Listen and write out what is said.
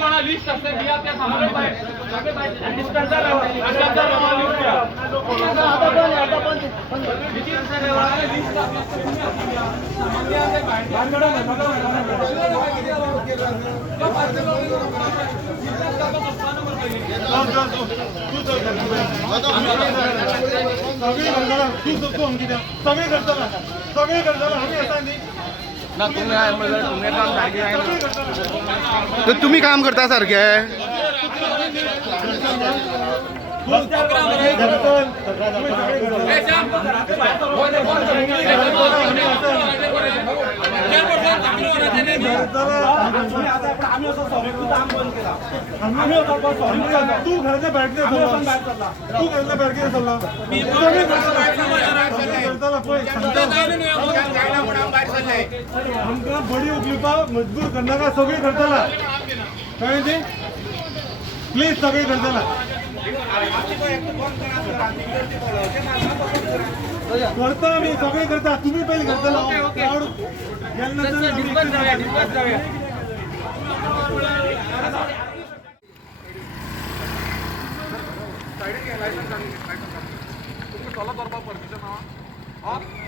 कोणा लिस्ट असते बिया त्या सगळे पाहिजे डिस्टन्स राहा लिस्ट आता पण लिस्ट सगळे करताना आम्ही असा नाही ना तुम्ही काम सारखे आहे तर तुम्ही काम करता सारखे आहे तू घरच्या बॅटरी तू घरच्या बॅटरी आमका बडी उकलीपा मजबूर करना का सगळी करताना काय ते प्लीज सगळी करताना करता मी सगळे करता तुम्ही पहिले करताना परमिशन